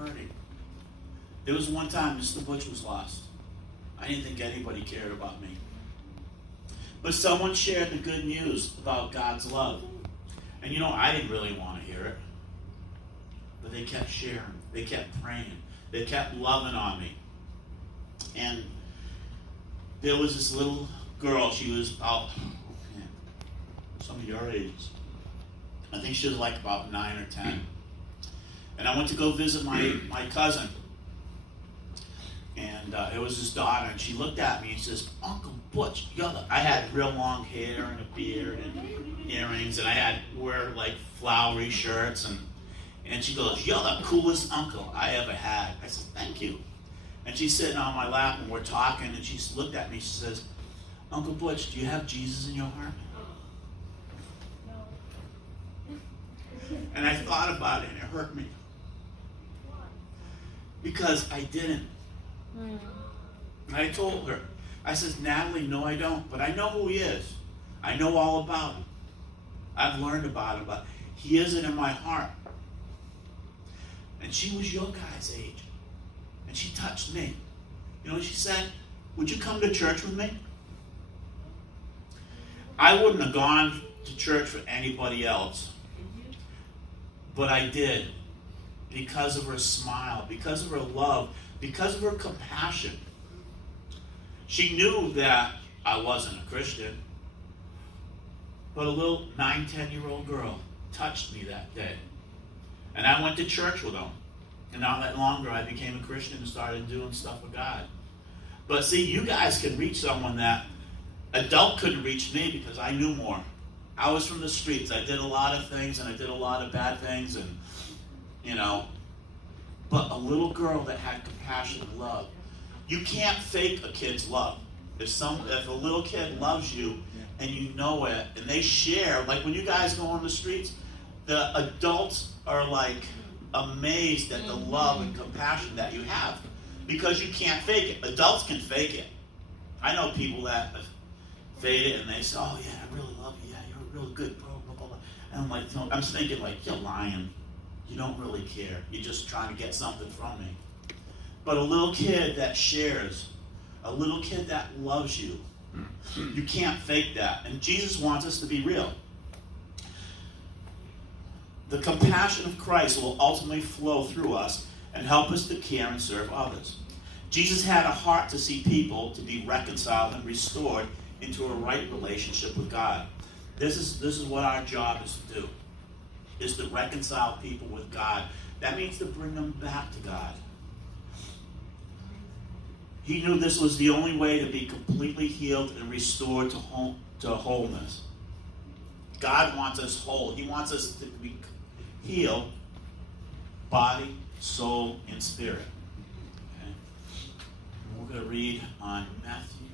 hurting. There was one time Mr. Butch was lost. I didn't think anybody cared about me. But someone shared the good news about God's love. And I didn't really want to hear it. But they kept sharing. They kept praying. They kept loving on me. And there was this little girl. She was about some of your ages. I think she was like about 9 or 10. And I went to go visit my cousin. And it was his daughter. And she looked at me and says, Uncle Butch, I had real long hair and a beard and earrings. And I had wear like flowery shirts. And she goes, you're the coolest uncle I ever had. I said, thank you. And she's sitting on my lap and we're talking. And she looked at me. She says, Uncle Butch, do you have Jesus in your heart? And I thought about it and it hurt me. Because I didn't. And I told her, I says, Natalie, no I don't, but I know who he is. I know all about him. I've learned about him, but he isn't in my heart. And she was your guy's age. And she touched me. You know what she said? Would you come to church with me? I wouldn't have gone to church for anybody else. But I did. Because of her smile, because of her love, because of her compassion. She knew that I wasn't a Christian. But a little 9, 10-year-old girl touched me that day. And I went to church with them. And not that longer, I became a Christian and started doing stuff with God. But see, you guys can reach someone that adult couldn't reach me because I knew more. I was from the streets. I did a lot of things and I did a lot of bad things and but a little girl that had compassion and love. You can't fake a kid's love. If a little kid loves you and you know it and they share, like when you guys go on the streets, the adults are like amazed at the love and compassion that you have because you can't fake it. Adults can fake it. I know people that fake it and they say, oh yeah, I really love you. Yeah, you're real good, bro, blah, blah, blah. And I'm like, no, I'm thinking like, you're lying. You don't really care. You're just trying to get something from me. But a little kid that shares, a little kid that loves you, you can't fake that. And Jesus wants us to be real. The compassion of Christ will ultimately flow through us and help us to care and serve others. Jesus had a heart to see people to be reconciled and restored into a right relationship with God. This is what our job is to do. Is to reconcile people with God. That means to bring them back to God. He knew this was the only way to be completely healed and restored to wholeness. God wants us whole. He wants us to be healed, body, soul, and spirit. Okay? We're going to read on Matthew